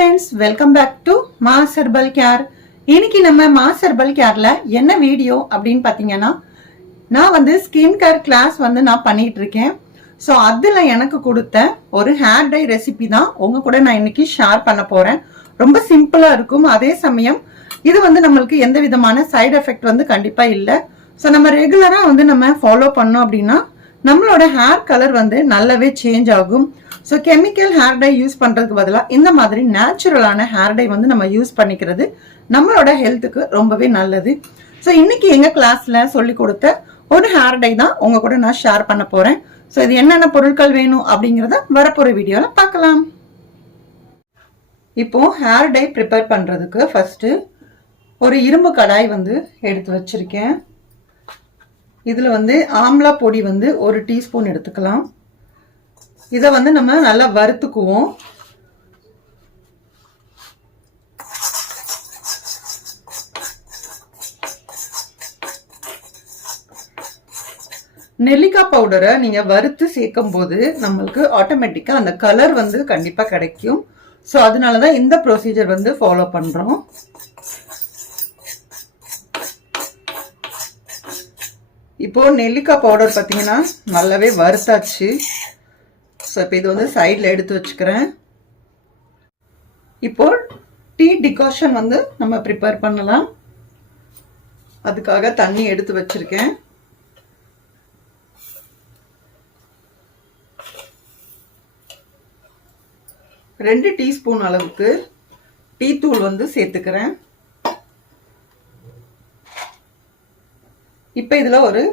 friends, welcome back to Mass Herbal Care. இன்னைக்கு நம்ம Mass Herbal Careல என்ன வீடியோ அப்படின்னு பாத்தீங்கன்னா, நான் வந்து ஸ்கின் கேர் கிளாஸ் வந்து நான் பண்ணிட்டு இருக்கேன். ஸோ அதுல எனக்கு கொடுத்த ஒரு ஹேர் டை ரெசிபி தான் உங்க கூட நான் இன்னைக்கு ஷேர் பண்ண போறேன். ரொம்ப சிம்பிளா இருக்கும். அதே சமயம் இது வந்து நம்மளுக்கு எந்த விதமான சைடு எஃபெக்ட் வந்து கண்டிப்பா இல்லை. ஸோ நம்ம ரெகுலரா வந்து நம்ம ஃபாலோ பண்ணோம் அப்படின்னா நம்மளோட ஹேர் கலர் வந்து நல்லாவே சேஞ்ச் ஆகும். So chemical hair dye use பண்றதுக்கு பதிலாக இந்த மாதிரி நேச்சுரலான ஹேர் டை வந்து நம்ம யூஸ் பண்ணிக்கிறது நம்மளோட ஹெல்த்துக்கு ரொம்பவே நல்லது. ஸோ இன்னைக்கு எங்க கிளாஸ்ல சொல்லி கொடுத்த ஒரு ஹேர் டை தான் உங்க கூட நான் ஷேர் பண்ண போறேன். ஸோ இது என்னென்ன பொருட்கள் வேணும் அப்படிங்கறத வரப்போற வீடியோல பார்க்கலாம். இப்போ ஹேர் டை ப்ரிப்பேர் பண்றதுக்கு ஃபர்ஸ்ட் ஒரு இரும்பு கடாய் வந்து எடுத்து வச்சிருக்கேன். இதுல வந்து ஆம்லா பொடி வந்து ஒரு டீஸ்பூன் எடுத்துக்கலாம். இதை வந்து நம்ம நல்லா வறுத்துக்குவோம். நெல்லிக்காய் பவுடரை நீங்க வறுத்து சேர்க்கும் போது நம்மளுக்கு ஆட்டோமேட்டிக்கா அந்த கலர் வந்து கண்டிப்பா கிடைக்கும். ஸோ அதனாலதான் இந்த ப்ரொசீஜர் வந்து ஃபாலோ பண்றோம். இப்போ நெல்லிக்காய் பவுடர் பார்த்தீங்கன்னா நல்லாவே வறுத்தாச்சு. ஸோ இப்போ இது வந்து சைடில் எடுத்து வச்சுக்கிறேன். இப்போ டீ டிகாஷன் வந்து நம்ம ப்ரிப்பேர் பண்ணலாம். அதுக்காக தண்ணி எடுத்து வச்சிருக்கேன். ரெண்டு டீஸ்பூன் அளவுக்கு டீ தூள் வந்து சேர்த்துக்கிறேன். இப்போ இதுல ஒரு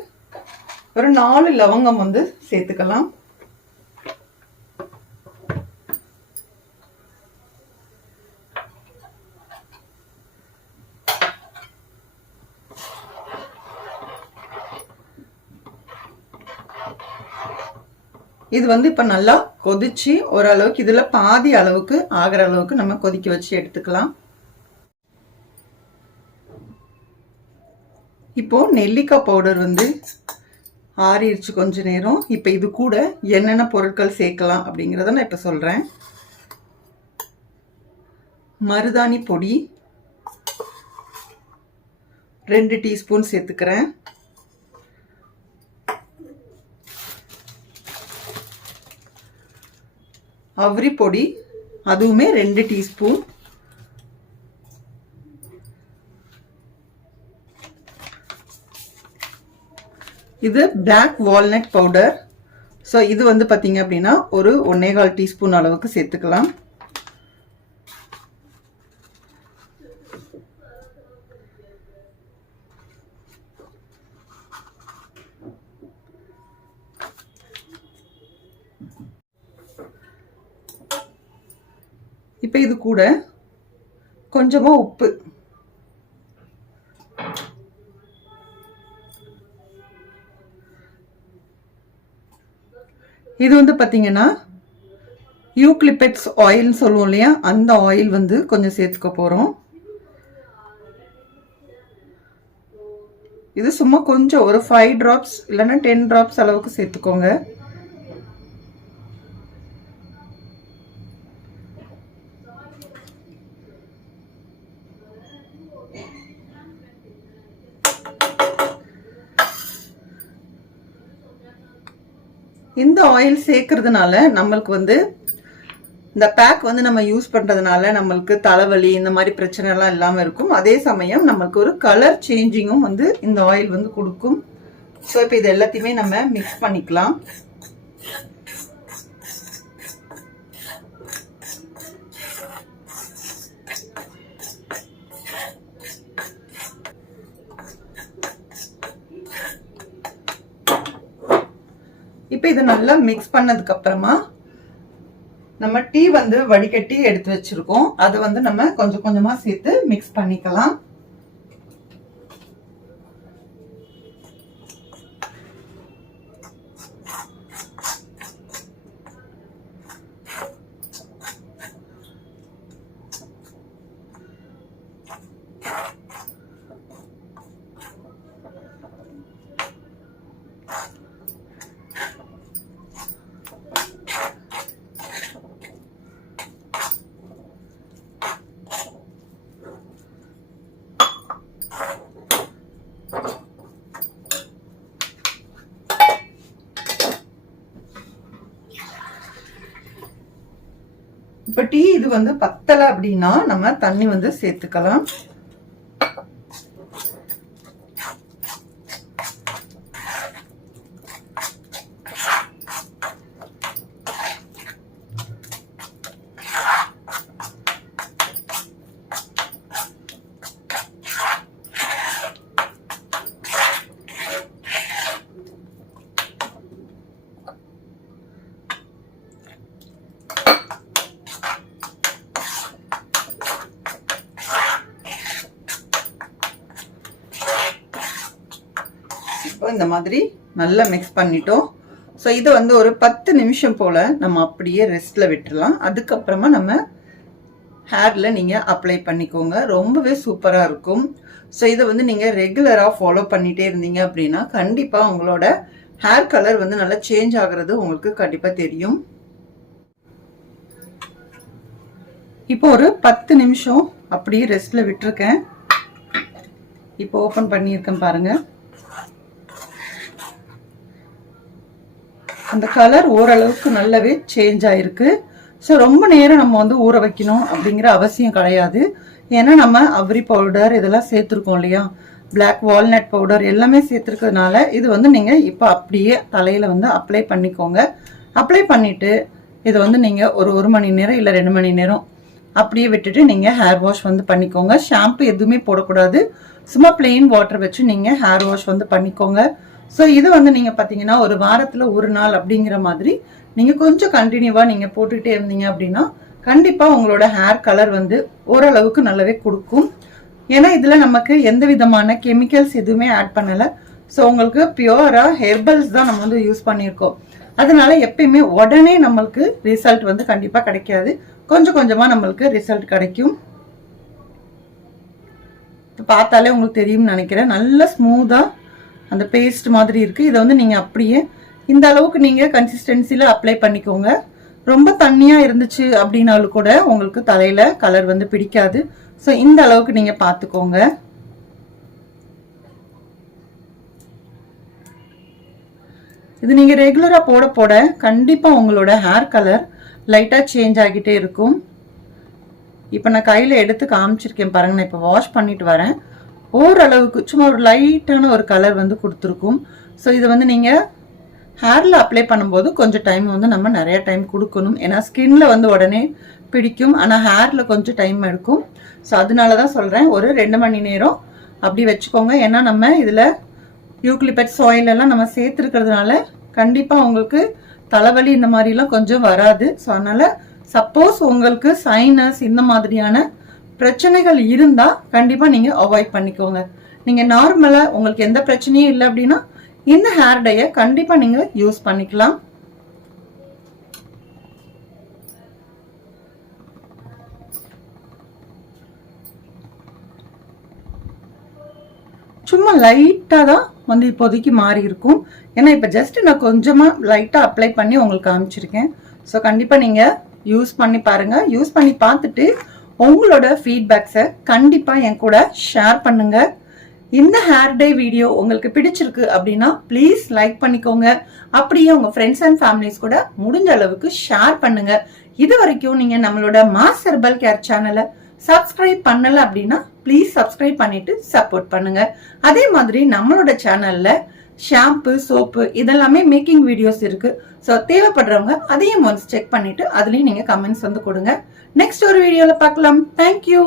4 லவங்கம் வந்து சேர்த்துக்கலாம். இது வந்து இப்ப நல்லா கொதிச்சு ஓரளவுக்கு இதுல பாதி அளவுக்கு ஆகிற அளவுக்கு நம்ம கொதிக்க வச்சு எடுத்துக்கலாம். இப்போ நெல்லிக்காய் பவுடர் வந்து ஆறிடுச்சு கொஞ்ச நேரம். இப்போ இது கூட என்னென்ன பொருட்கள் சேர்க்கலாம் அப்படிங்கிறத நான் இப்போ சொல்றேன். மருதாணி பொடி 2 டீஸ்பூன் சேர்த்துக்கிறேன். அவ்ரி பொடி அதுவுமே 2 டீஸ்பூன். இது பிளாக் வால்நட் பவுடர். ஸோ இது வந்து பார்த்தீங்க அப்படின்னா ஒரு 1.25 டீஸ்பூன் அளவுக்கு சேர்த்துக்கலாம். இப்போ இது கூட கொஞ்சமா உப்பு, இது வந்து பாத்தீங்கன்னா யூக்லிப்டஸ் ஆயில் சொல்லுவோம் இல்லையா, அந்த ஆயில் வந்து கொஞ்சம் சேர்த்துக்க போறோம். இது சும்மா கொஞ்சம் ஒரு 5 டிராப்ஸ் இல்லைன்னா 10 டிராப்ஸ் அளவுக்கு சேர்த்துக்கோங்க. இந்த ஆயில் சேர்க்கறதுனால நம்மளுக்கு வந்து இந்த பேக் வந்து நம்ம யூஸ் பண்றதுனால நம்மளுக்கு தலைவலி இந்த மாதிரி பிரச்சனை எல்லாம் இல்லாம இருக்கும். அதே சமயம் நம்மளுக்கு ஒரு கலர் சேஞ்சிங்கும் வந்து இந்த ஆயில் வந்து கொடுக்கும். ஸோ இப்போ இது எல்லாத்தையுமே நம்ம மிக்ஸ் பண்ணிக்கலாம். இப்போ இதை நல்லா மிக்ஸ் பண்ணதுக்கு அப்புறமா நம்ம டீ வந்து வடிகட்டி எடுத்து வச்சிருக்கோம். அதை வந்து நம்ம கொஞ்சம் கொஞ்சமா சேர்த்து மிக்ஸ் பண்ணிக்கலாம். இப்ப டீ இது வந்து பத்தல அப்படின்னா நம்ம தண்ணி வந்து சேர்த்துக்கலாம். இந்த மாதிரி நல்லா மிக்ஸ் பண்ணிட்டோம். ஸோ இதை வந்து ஒரு 10 நிமிஷம் போல் நம்ம அப்படியே ரெஸ்ட்டில் விட்டுடலாம். அதுக்கப்புறமா நம்ம ஹேரில் நீங்கள் அப்ளை பண்ணிக்கோங்க. ரொம்பவே சூப்பராக இருக்கும். ஸோ இதை வந்து நீங்கள் ரெகுலராக ஃபாலோ பண்ணிகிட்டே இருந்தீங்க அப்படின்னா கண்டிப்பாக உங்களோட ஹேர் கலர் வந்து நல்லா சேஞ்ச் ஆகிறது உங்களுக்கு கண்டிப்பாக தெரியும். இப்போ ஒரு 10 நிமிஷம் அப்படியே ரெஸ்ட்டில் விட்டுருக்கேன். இப்போ ஓப்பன் பண்ணியிருக்கேன் பாருங்கள். அந்த கலர் ஓரளவுக்கு நல்லாவே சேஞ்ச் ஆயிருக்கு. ஸோ ரொம்ப நேரம் நம்ம வந்து ஊற வைக்கணும் அப்படிங்கிற அவசியம் கிடையாது. ஏன்னா நம்ம அவ்ரி பவுடர் இதெல்லாம் சேர்த்துருக்கோம் இல்லையா, பிளாக் வால்நட் பவுடர் எல்லாமே சேர்த்துருக்கிறதுனால இது வந்து நீங்கள் இப்போ அப்படியே தலையில் வந்து அப்ளை பண்ணிக்கோங்க. அப்ளை பண்ணிவிட்டு இது வந்து நீங்கள் ஒரு மணி நேரம் இல்லை 2 மணி நேரம் அப்படியே விட்டுட்டு நீங்கள் ஹேர் வாஷ் வந்து பண்ணிக்கோங்க. ஷாம்பு எதுவுமே போடக்கூடாது. சும்மா பிளெயின் வாட்டர் வச்சு நீங்கள் ஹேர் வாஷ் வந்து பண்ணிக்கோங்க. ஸோ இது வந்து நீங்கள் பார்த்தீங்கன்னா ஒரு வாரத்தில் ஒரு நாள் அப்படிங்கிற மாதிரி நீங்கள் கொஞ்சம் கண்டினியூவாக நீங்கள் போட்டுக்கிட்டே இருந்தீங்க அப்படின்னா கண்டிப்பாக உங்களோட ஹேர் கலர் வந்து ஓரளவுக்கு நல்லாவே கொடுக்கும். ஏன்னா இதில் நமக்கு எந்த விதமான கெமிக்கல்ஸ் எதுவுமே ஆட் பண்ணலை. ஸோ உங்களுக்கு பியூராக ஹெர்பல்ஸ் தான் நம்ம வந்து யூஸ் பண்ணியிருக்கோம். அதனால எப்பயுமே உடனே நம்மளுக்கு ரிசல்ட் வந்து கண்டிப்பாக கிடைக்காது. கொஞ்சம் கொஞ்சமாக நம்மளுக்கு ரிசல்ட் கிடைக்கும். பார்த்தாலே உங்களுக்கு தெரியும்னு நினைக்கிறேன். நல்லா ஸ்மூத்தாக அந்த பேஸ்ட் மாதிரி இருக்குது. இதை வந்து நீங்கள் அப்படியே இந்த அளவுக்கு நீங்கள் கன்சிஸ்டன்சியில் அப்ளை பண்ணிக்கோங்க. ரொம்ப தண்ணியாக இருந்துச்சு அப்படின்னாலும் கூட உங்களுக்கு தலையில் கலர் வந்து பிடிக்காது. ஸோ இந்த அளவுக்கு நீங்கள் பார்த்துக்கோங்க. இது நீங்கள் ரெகுலராக போட போட கண்டிப்பாக உங்களோட ஹேர் கலர் லைட்டாக சேஞ்ச் ஆகிட்டே இருக்கும். இப்போ நான் கையில் எடுத்து காமிச்சிருக்கேன் பாருங்க. நான் இப்போ வாஷ் பண்ணிட்டு வரேன். ஓரளவுக்கு சும்மா ஒரு லைட்டான ஒரு கலர் வந்து கொடுத்துருக்கும். ஸோ இதை வந்து நீங்கள் ஹேரில் அப்ளை பண்ணும்போது கொஞ்சம் டைம் வந்து நம்ம நிறைய டைம் கொடுக்கணும். ஏன்னா ஸ்கின்ல வந்து உடனே பிடிக்கும், ஆனால் ஹேரில் கொஞ்சம் டைம் எடுக்கும். ஸோ அதனால தான் சொல்கிறேன் ஒரு 2 மணி நேரம் அப்படி வச்சுக்கோங்க. ஏன்னா நம்ம இதில் யூக்லிப்டஸ் ஆயில் எல்லாம் நம்ம சேர்த்துருக்கிறதுனால கண்டிப்பாக உங்களுக்கு தலைவலி இந்த மாதிரிலாம் கொஞ்சம் வராது. ஸோ அதனால் சப்போஸ் உங்களுக்கு சைனஸ் இந்த மாதிரியான பிரச்சனைகள் இருந்தால் கண்டிப்பாக நீங்கள் அவாய்ட் பண்ணிக்கோங்க. நீங்கள் நார்மலாக உங்களுக்கு எந்த பிரச்சனையும் இல்லை அப்படின்னா இந்த ஹேர் டையை கண்டிப்பாக நீங்கள் யூஸ் பண்ணிக்கலாம். சும்மா லைட்டாக தான் வந்து இப்போதைக்கு மாறி இருக்கும். ஏன்னா இப்போ ஜஸ்ட் நான் கொஞ்சமாக லைட்டாக அப்ளை பண்ணி உங்களுக்கு காமிச்சிருக்கேன். ஸோ கண்டிப்பாக நீங்கள் யூஸ் பண்ணி பாருங்கள். யூஸ் பண்ணி பார்த்துட்டு உங்களோட ஃபீட்பேக்ஸை கண்டிப்பாக என் கூட ஷேர் பண்ணுங்க. இந்த ஹேர் டை வீடியோ உங்களுக்கு பிடிச்சிருக்கு அப்படின்னா ப்ளீஸ் லைக் பண்ணிக்கோங்க. அப்படியே உங்கள் ஃப்ரெண்ட்ஸ் அண்ட் ஃபேமிலிஸ் கூட முடிஞ்ச அளவுக்கு ஷேர் பண்ணுங்க. இது வரைக்கும் நீங்கள் நம்மளோட மாஸ் ஹெர்பல் கேர் சேனலை சப்ஸ்கிரைப் பண்ணல அப்படின்னா ப்ளீஸ் சப்ஸ்கிரைப் பண்ணிட்டு சப்போர்ட் பண்ணுங்க. அதே மாதிரி நம்மளோட சேனல்ல ஷாம்பு, சோப்பு இதெல்லாமே மேக்கிங் வீடியோஸ் இருக்கு. ஸோ தேவைப்படுறவங்க அதையும் ஒன்ஸ் செக் பண்ணிட்டு அதுலயும் நீங்க கமெண்ட்ஸ் வந்து கொடுங்க. நெக்ஸ்ட் ஒரு வீடியோல பார்க்கலாம். தேங்க்யூ.